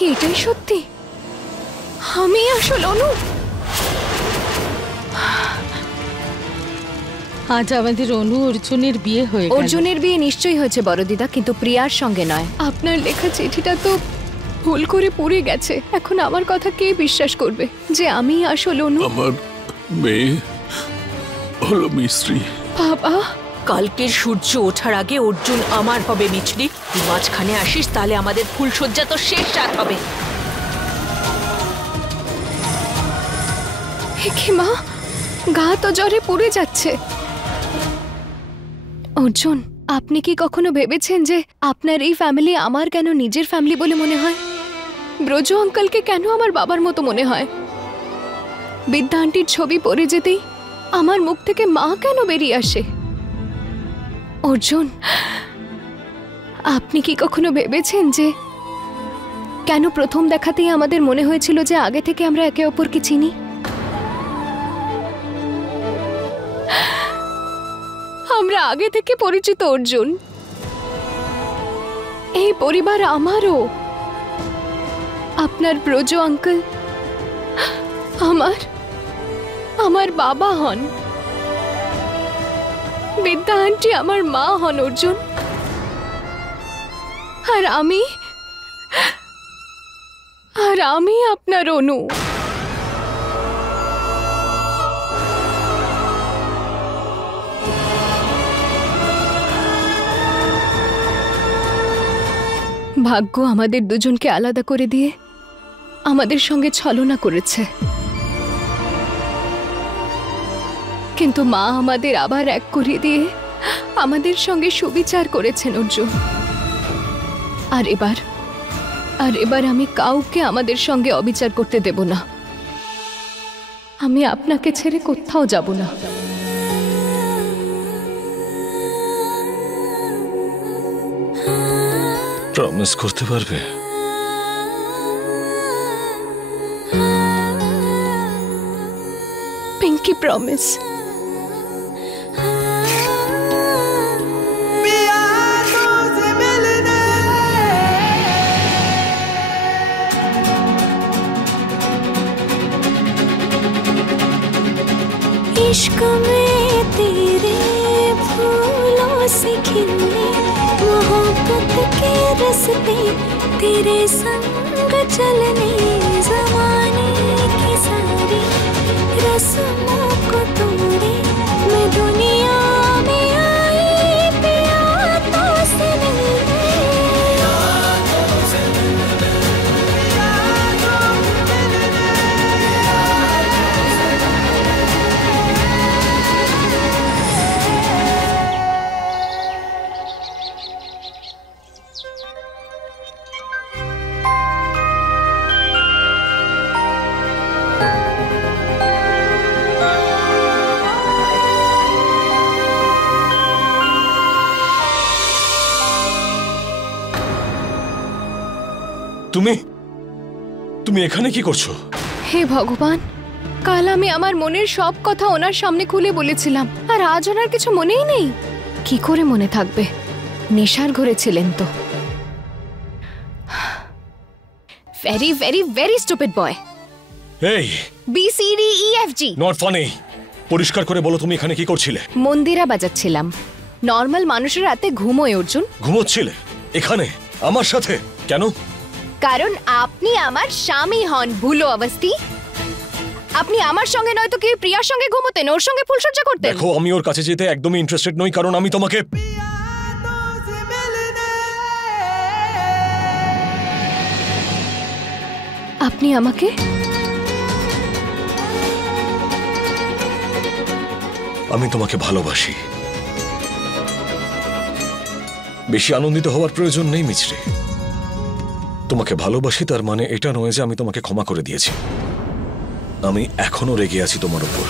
কি এটাই সত্যি? আমি আসল অনু? আজ আমাদের অনু অর্জুনের বিয়ে হয়ে গেল। অর্জুনের বিয়ে নিশ্চয়ই হয়েছে বড় দিদা, কিন্তু প্রিয়ার সঙ্গে নয়। আপনার লেখা চিঠিটা তো ভুল করে পড়ে গেছে। এখন আমার কথা কে বিশ্বাস করবে যে আমি আসল অনু? আমার মেয়ে হলো মিস্ত্রি। বাবা, কালকের সূর্য ওঠার আগে অর্জুন আমার হবে মিছরি। তুই মাঝখানে আসিস, তাহলে আমাদের ফুলসজ্জা তো শেষ রাত হবে। কি মা, গা তো জ্বরে পুড়ে যাচ্ছে। অর্জুন, আপনি কি কখনো ভেবেছেন যে আপনার এই ফ্যামিলি আমার কেন নিজের ফ্যামিলি বলে মনে হয়? ব্রজ আঙ্কেলকে কেন আমার বাবার মতো মনে হয়? বিদ্যা আন্টির ছবি পড়ে যেতেই আমার মুখ থেকে মা কেন বেরিয়ে আসে? অর্জুন, আপনি কি কখনো ভেবেছেন যে কেন প্রথম দেখাতেই আমাদের মনে হয়েছিল যে আগে থেকে আমরা একে অপরকে চিনি? আমরা আগে থেকে পরিচিত অর্জুন। এই পরিবার আমারও। আপনার ব্রজ আঙ্কেল আমার বাবা হন। বিদ্যা আন্টি আমার মা হন অর্জুন। আর আমি আপনার অনু। ভাগ্য আমাদের দুজনকে আলাদা করে দিয়ে আমাদের সঙ্গে ছলনা করেছে, কিন্তু মা আমাদের আবার এক করে দিয়ে আমাদের সঙ্গে সুবিচার করেছেন অর্জুন। আর এবার আমি কাউকে আমাদের সঙ্গে অবিচার করতে দেব না। আমি আপনাকে ছেড়ে কোথাও যাব না। প্রমিস করতে পারবে? Pinky promise. इश्क में तेरे फूलों से खिले मोहब्बत के रस्ते तेरे संग चलने ज़माने की सारी रस्मों को तोड़े मैं दुनिया में आई प्यारों से मिलने। তুমি এখানে কি করছো? হে ভগবান, কাল আমি আমার মনের সব কথা ওনার সামনে খুলে বলেছিলাম, আর আজ ওনার কিছু মনেই নেই। কি করে মনে থাকবে? নেশার ঘরে ছিলেন তো। ভেরি ভেরি ভেরি স্টুপিড বয়। এই BCDEFG। Not funny. পরিষ্কার করে বলো তুমি এখানে কি করছিলে? মন্দিরা বাজাচ্ছিলাম। নর্মাল মানুষের রাতে ঘুমোয় অর্জুন। ঘুমোচ্ছিলে এখানে আমার সাথে? কেন? কারণ আপনি আমার স্বামী হন ভুলো অবস্থি। আপনি আমার সঙ্গে নয়তো কি প্রিয়ার সঙ্গে ঘুমোতেন, ওর সঙ্গে ফুলসজ্জা করতেন? দেখো, আমি ওর কাছে যেতে একদমই ইন্টারেস্টেড নই, কারণ আমি তোমাকে আপনি আমাকে আমি তোমাকে ভালোবাসি। বেশি আনন্দিত হওয়ার প্রয়োজন নেই মিছরি। তোমাকে ভালোবাসি তার মানে এটা নয় যে আমি তোমাকে ক্ষমা করে দিয়েছি। আমি এখনো রেগে আছি তোমার উপর।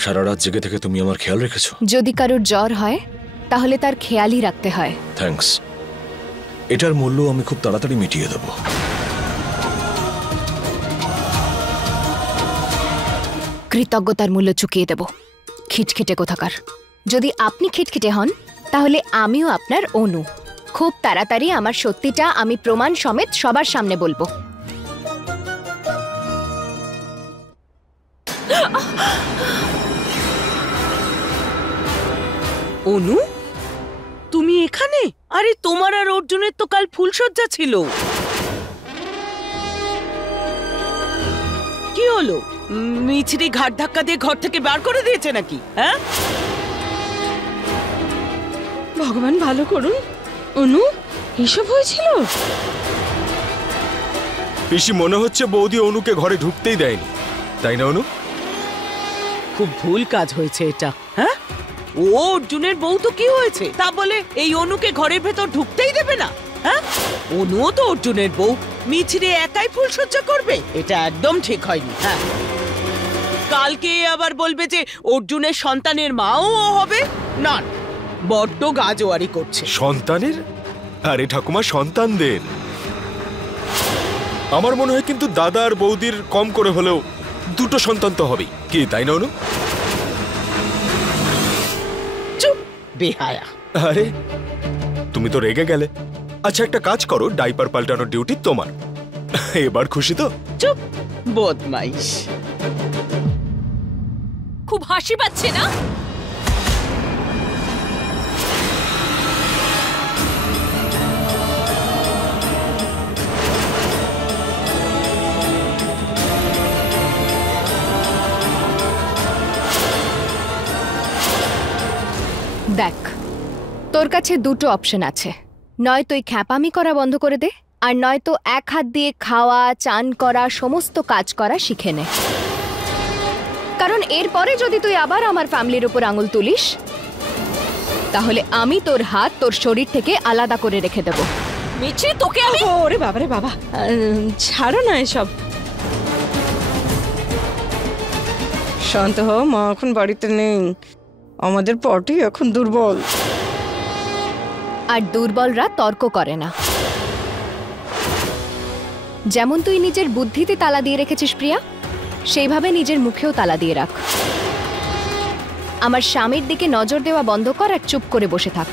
সারা রাত জেগে থেকে তুমি আমার খেয়াল রেখেছো। যদি কারোর জ্বর হয় তাহলে তার খেয়ালই রাখতে হয়। থ্যাঙ্কস, এটার মূল্য আমি খুব তাড়াতাড়ি মিটিয়ে দেব। কৃতজ্ঞতার মূল্য চুকিয়ে দেব। খিটখিটে কোথাকার। যদি আপনি খিটখিটে হন তাহলে আমিও আপনার অনু। খুব তাড়াতাড়ি আমার সত্যিটা আমি প্রমাণ সমেত সবার সামনে বলবো। অনু, তুমি এখানে? আরে তোমার আর অর্জুনের তো কাল ফুলসজ্জা ছিল। কি হলো? মিছরি ঘাট ধাক্কা দিয়ে ঘর থেকে বার করে দিয়েছে নাকি? হ্যাঁ, ভগবান ভালো করুন। অনু, এসব হয়েছিল? পিসি, মনে হচ্ছে বৌদি অনুকে ঘরে ঢুকতেই দেয়নি, তাই না অনু? খুব ভুল কাজ হয়েছে এটা। হ্যাঁ, ও অর্জুনের বউ তো কি হয়েছে তা বলে এই অনুকে ঘরের ভেতর ঢুকতেই দেবে না? হ্যাঁ, অনুও তো অর্জুনের বউ। মিছরি একাই ফুলসজ্জা করবে? এটা একদম ঠিক হয়নি। হ্যাঁ, কালকে আবার বলবে যে অর্জুনের সন্তানের মাও ও হবে। না, বড্ড গাজোয়ারি করছে। সন্তানের? আরে ঠাকুমা, সন্তানদের। আমার মনে হয় কিন্তু দাদা আর বৌদির কম করে হলেও দুটো সন্তান তো হবেই, কি তাই না অনু? চুপ বেহায়া। আরে তুমি তো রেগে গেলে। আচ্ছা, একটা কাজ করো, ডাইপার পাল্টানোর ডিউটি তোমার। এবার খুশি তো? চুপ বদমাইশ। খুব হাসি পাচ্ছে না? দেখ, তোর কাছে দুটো অপশন আছে। নয় তুই খ্যাপামি করা বন্ধ করে দে, আর নয় তো এক হাত দিয়ে খাওয়া, চান করা, সমস্ত কাজ করা শিখে নে। কারণ এরপরে যদি তুই আবার আমার ফ্যামিলির উপর আঙুল তুলিস তাহলে আমি তোর হাত তোর শরীর থেকে আলাদা করে রেখে দেব। মিছরি, তোকে আমি... ওরে বাবারে বাবা, ছাড়ো না এসব। শান্ত হও, মা এখন বাড়িতে নেই। আমাদের পার্টি এখন দুর্বল। আর দুর্বলরা তর্ক করে না। যেমন তুই নিজের বুদ্ধিতে তালা দিয়ে রেখেছিস প্রিয়া, সেইভাবে নিজের মুখেও তালা দিয়ে রাখ। আমার স্বামীর দিকে নজর দেওয়া বন্ধ কর আর চুপ করে বসে থাক।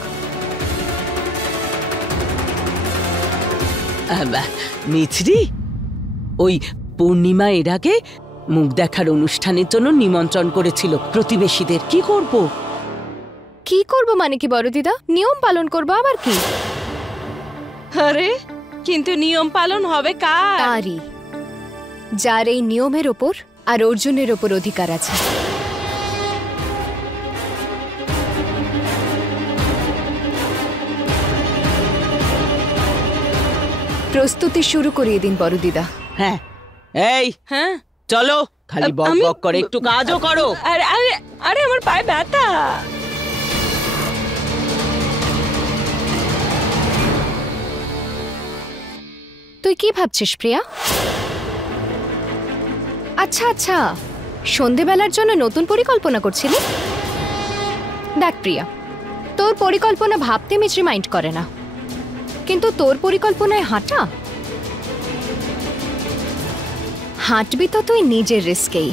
মিছরি, ওই পূর্ণিমা এর আগে মুখ দেখার অনুষ্ঠানের জন্য নিমন্ত্রণ করেছিল প্রতিবেশীদের। কি করব? কি করব মানে কি বড় দিদা? নিয়ম পালন করবো, আবার কি? আরে কিন্তু নিয়ম পালন হবে কার? তারই, যার এই নিয়মের ওপর আর অর্জুনের ওপর অধিকার আছে। প্রস্তুতি শুরু করিয়ে দিন বড় দিদা। হ্যাঁ, এই হ্যাঁ, চলো, খালি বক আমি- বক করে একটু কাজও করো। আরে আরে আরে, আমার পায়ে ব্যথা। তুই কি ভাবছিস প্রিয়া? আচ্ছা আচ্ছা, সন্ধেবেলার জন্য নতুন পরিকল্পনা করছিলি? দেখ প্রিয়া, তোর পরিকল্পনা ভাবতে মিছরি মাইন্ড করে না, কিন্তু তোর পরিকল্পনায় হাঁটা, হাঁটবি তো তুই নিজের রিস্কেই।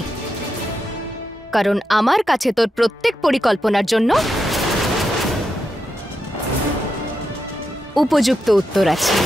কারণ আমার কাছে তোর প্রত্যেক পরিকল্পনার জন্য উপযুক্ত উত্তর আছে।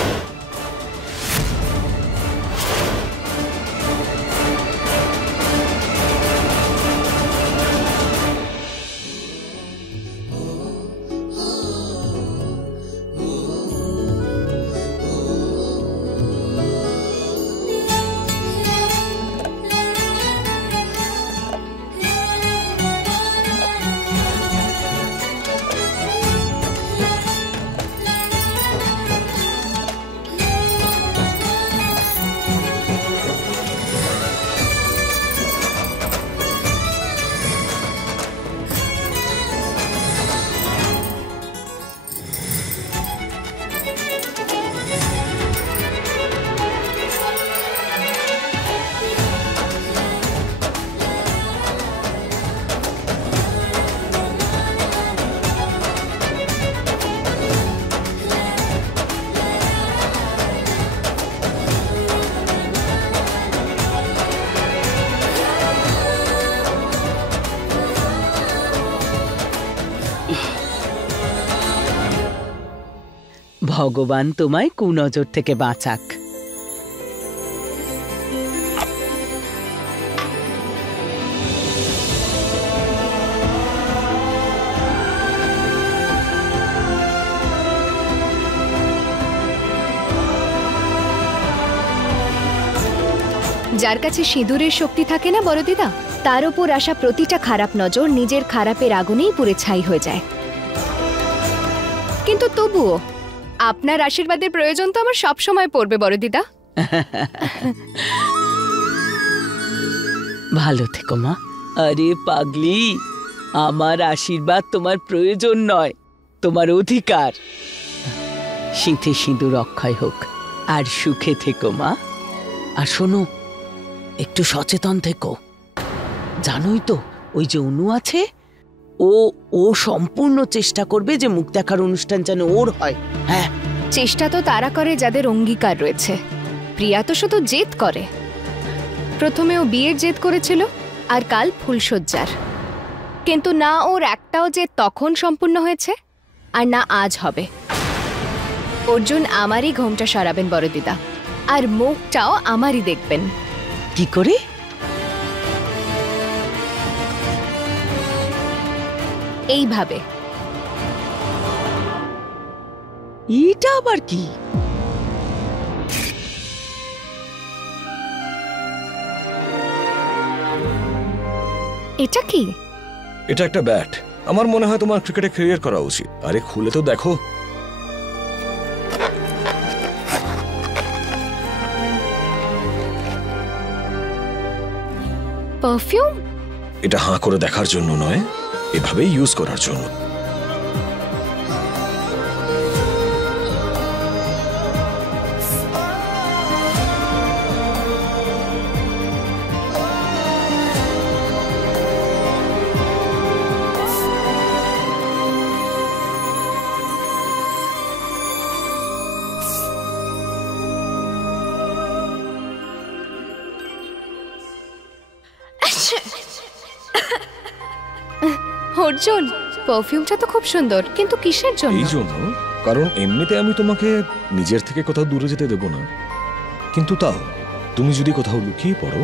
ভগবান তোমায় কুনজর থেকে বাঁচাক। যার কাছে সিঁদুরের শক্তি থাকে না বড় দিদা, তার উপর আসা প্রতিটা খারাপ নজর নিজের খারাপের আগুনেই পুড়ে ছাই হয়ে যায়। কিন্তু তবুও আপনার আশীর্বাদের প্রয়োজন তো আমার সব সময় পড়বে বড় দিদা। ভালো থেকো মা। আরে পাগলি, আমার আশীর্বাদ তোমার প্রয়োজন নয়, তোমার অধিকার। সিঁথে সিঁদুর অক্ষয় হোক, আর সুখে থেকো মা। আর শোনো, একটু সচেতন থেকো। জানোই তো ওই যে অনু আছে, ও সম্পূর্ণ চেষ্টা করবে যে মুখ দেখার অনুষ্ঠান যেন ওর হয়। হ্যাঁ, চেষ্টা তো তারা করে যাদের অঙ্গীকার রয়েছে। প্রিয়া তো শুধু জেদ করে। প্রথমে ও বিয়ের জেদ করেছিল, আর কাল ফুলশয্যার। কিন্তু না ওর একটাও জেদ তখন সম্পূর্ণ হয়েছে, আর না আজ হবে। অর্জুন আমারই ঘোমটা সরাবেন বড় দিদা, আর মুখটাও আমারই দেখবেন। কি করে? এইভাবে। এটা আবার কি? এটা কি? এটা একটা ব্যাট। আমার মনে হয় তোমার ক্রিকেটে ক্যারিয়ার করা উচিত। আরে খুলে তো দেখো। পারফিউম? এটা হাঁ করে দেখার জন্য নয়, এভাবেই ইউজ করার জন্য। অর্জুন, পারফিউমটা তো খুব সুন্দর, কিন্তু কিসের জন্য? এই জন্য, কারণ এমনিতে আমি তোমাকে নিজের থেকে কোথাও দূরে যেতে দেব না, কিন্তু তাও তুমি যদি কোথাও লুকিয়ে পড়ো,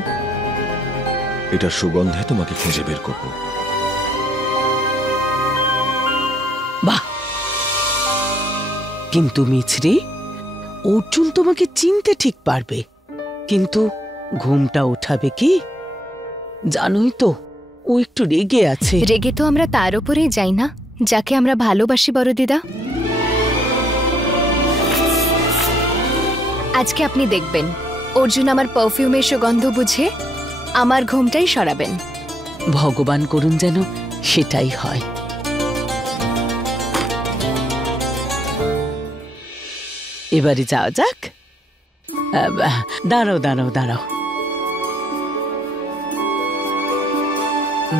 এটার সুগন্ধে তোমাকে খুঁজে বের করবো। বাহ! কিন্তু মিছরি, অর্জুন তোমাকে চিনতে ঠিক পারবে, কিন্তু ঘুমটা ওঠাবে কি? জানোই তো ও একটু রেগে আছে। রেগে তো আমরা তার উপরেই যাই না, যাকে আমরা ভালোবাসি বড় দিদা। আজকে আপনি দেখবেন, অর্জুন আমার পারফিউমের সুগন্ধ বুঝে আমার ঘুমটাই সরাবেন। ভগবান করুন যেন সেটাই হয়। এবারে যাওয়া যাক। দাঁড়াও দাঁড়াও দাঁড়াও,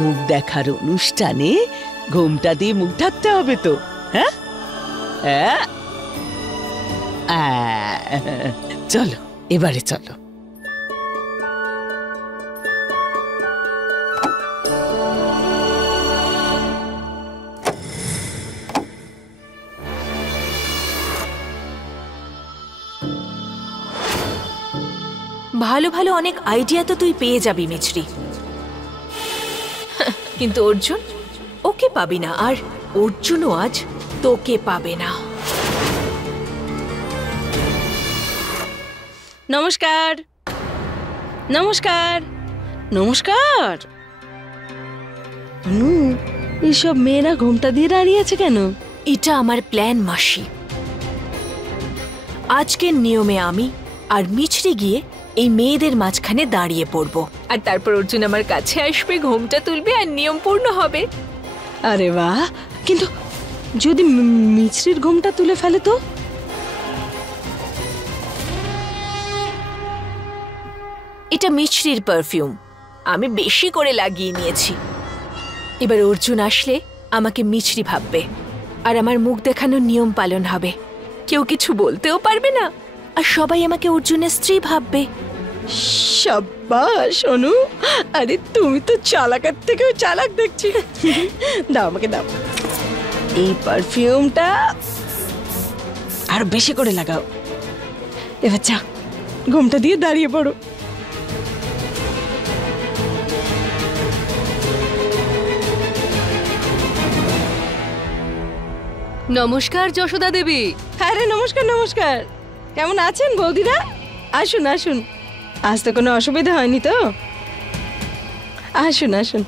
মুখ দেখার অনুষ্ঠানে ঘুমটা দিয়ে মুখ ঢাকতে হবে তো। হ্যাঁ, চলো এবারে চলো। ভালো ভালো অনেক আইডিয়া তো তুই পেয়ে যাবি মিছরি, কিন্তু অর্জুন, ওকে পাবি না, আর অর্জুনও আজ তোকে পাবে না। নমস্কার, নমস্কার, নমস্কার। এইসব মেয়েরা ঘোমটা দিয়ে দাঁড়িয়ে আছে কেন? এটা আমার প্ল্যান মাসি। আজকের নিয়মে আমি আর মিছরি গিয়ে এই মেয়েদের মাঝখানে দাঁড়িয়ে পড়ব, আর তারপর অর্জুন আমার কাছে আসবে, ঘোমটা তুলবে, আর নিয়ম পূর্ণ হবে। আরে বাহ! কিন্তু যদি মিছরির ঘোমটা তুলে ফেলে তো? এটা মিছরির পারফিউম, আমি বেশি করে লাগিয়ে নিয়েছি। এবার অর্জুন আসলে আমাকে মিছরি ভাববে, আর আমার মুখ দেখানোর নিয়ম পালন হবে। কেউ কিছু বলতেও পারবে না, আর সবাই আমাকে অর্জুনের স্ত্রী ভাববে। সাব্বাস অনু, আরে তুমি তো চালাকের থেকেও চালাক দেখছি। দাও আমাকে, দাও এই পারফিউমটা। আরো বেশি করে লাগাও। এবার যা, ঘুমটা দিয়ে দাঁড়িয়ে পড়ো। নমস্কার যশোদা দেবী। হ্যাঁ রে, নমস্কার নমস্কার। কেমন আছেন বৌদিরা? আসুন আসুন, আজ তো কোনো অসুবিধা হয়নি তো? আসুন আসুন।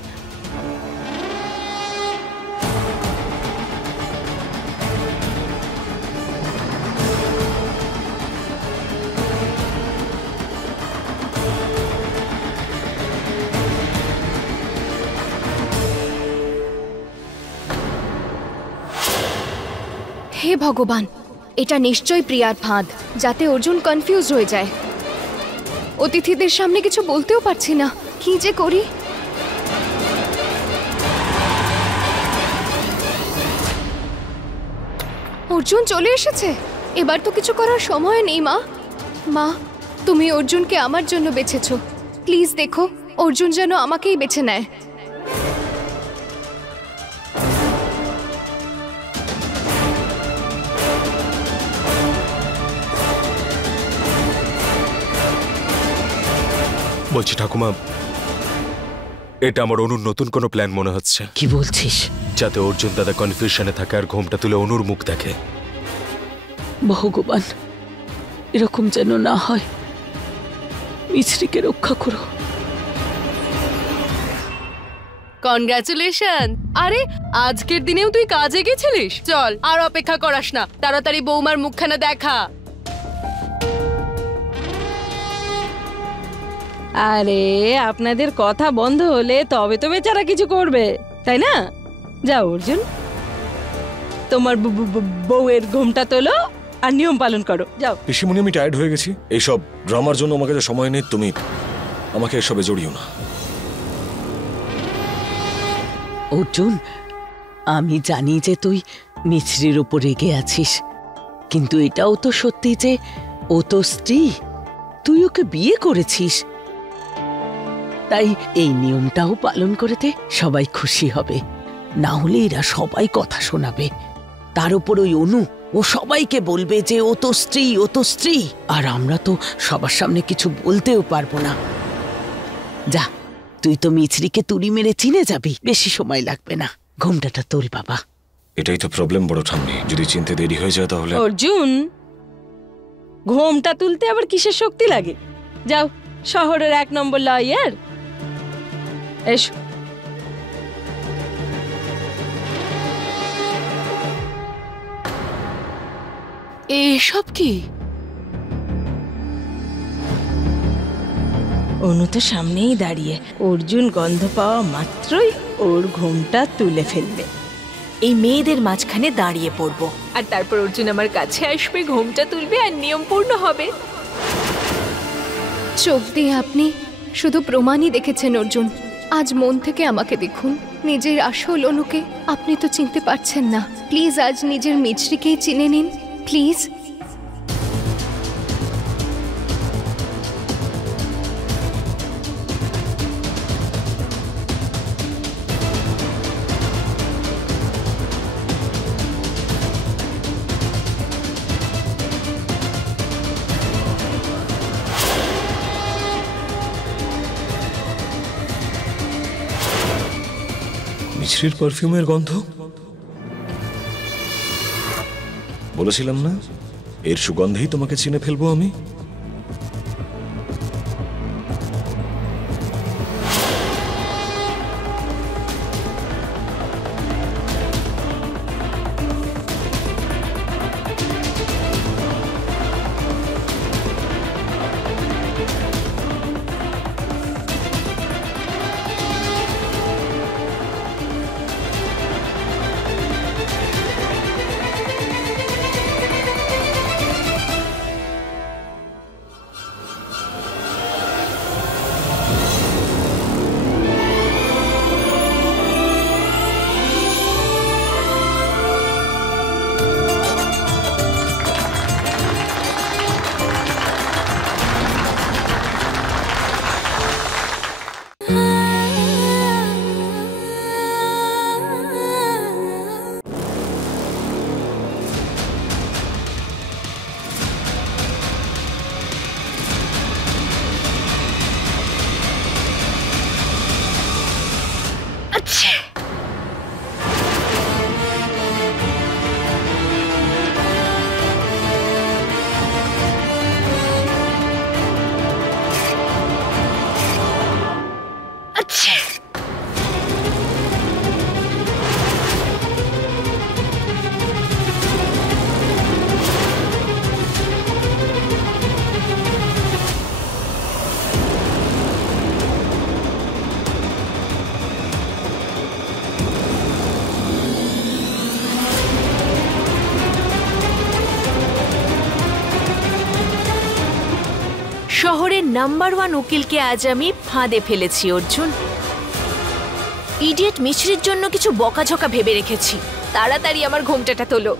হে ভগবান, এটা নিশ্চয়ই প্রিয়ার ফাঁদ, যাতে অর্জুন কনফিউজ হয়ে যায়। অতিথিদের সামনে কিছু বলতেও পারছি না, কি যে করি। অর্জুন চলে এসেছে, এবার তো কিছু করার সময় নেই। মা, মা, তুমি অর্জুনকে আমার জন্য বেছেছো, প্লিজ দেখো অর্জুন যেন আমাকেই বেছে নেয়। বলছি ঠাকুমা, এটা আমার অনুর নতুন কোনো প্ল্যান মনে হচ্ছে। কি বলছিস? যাতে অর্জুন দাদা কনফিউশনে থাকে আর ঘোমটা তুলে অনুর মুখ দেখে। ভগবান, এরকম যেন না হয়। মিছরিকে রক্ষা করো। কনগ্রাচুলেশন। আরে আজকের দিনেও তুই কাজে গেছিলিস? চল, আর অপেক্ষা করাস না, তাড়াতাড়ি বৌমার মুখখানা দেখা। আরে আপনাদের কথা বন্ধ হলে তবে তো বেচারা কিছু করবে, তাই না? যাও অর্জুন, তোমার বউয়ের ঘুমটা তোলো আর নিয়ম পালন করো, যাও। পিসিমণি, আমি টায়ার্ড হয়ে গেছি। এইসব ড্রামার জন্য আমার কাছে সময় নেই। তুমি আমাকে এসবে জড়িও না। অর্জুন, আমি জানি যে তুই মিছরির ওপর রেগে আছিস, কিন্তু এটাও তো সত্যি যে ও তো স্ত্রী, তুই ওকে বিয়ে করেছিস। তাই এই নিয়মটাও পালন করতে সবাই খুশি হবে, না হলে এরা সবাই কথা শোনাবে। তার উপর ওই অনু, ও সবাইকে বলবে যে ও তো স্ত্রী, ও তো স্ত্রী, আর আমরা তো সবার সামনে কিছু বলতেও পারবো না। যা, তুই তো মিছরিকে তুড়ি মেরে চিনে যাবি, বেশি সময় লাগবে না। ঘুমটাটা তোল বাবা। এটাই তো প্রবলেম বড় ঠাম্মি, যদি চিনতে দেরি হয়ে যায় তাহলে। অর্জুন, ঘুমটা তুলতে আবার কিসের শক্তি লাগে? যাও, শহরের 1 নম্বর লয়ার, এসো। এসব কি? অনু তো সামনেই দাঁড়িয়ে, অর্জুন গন্ধ পাওয়া মাত্রই ওর ঘুমটা তুলে ফেলবে। এই মেয়েদের মাঝখানে দাঁড়িয়ে পড়বো, আর তারপর অর্জুন আমার কাছে আসবে, ঘুমটা তুলবে আর নিয়ম পূর্ণ হবে। চোখ দিয়ে আপনি শুধু প্রমাণই দেখেছেন অর্জুন, আজ মন থেকে আমাকে দেখুন। নিজের আসল অনুকে আপনি তো চিনতে পারছেন না। প্লিজ আজ নিজের মিছরিকেই চিনে নিন, প্লিজ। মিছরির পারফিউমের গন্ধ। বলেছিলাম না, এর সুগন্ধেই তোমাকে চিনে ফেলবো আমি। শহরের নাম্বার 1 উকিলকে আজ আমি ফাঁদে ফেলেছি অর্জুন। ইডিয়েট মিছরির জন্য কিছু বকাঝকা ভেবে রেখেছি। তাড়াতাড়ি আমার ঘোমটাটা তোলো।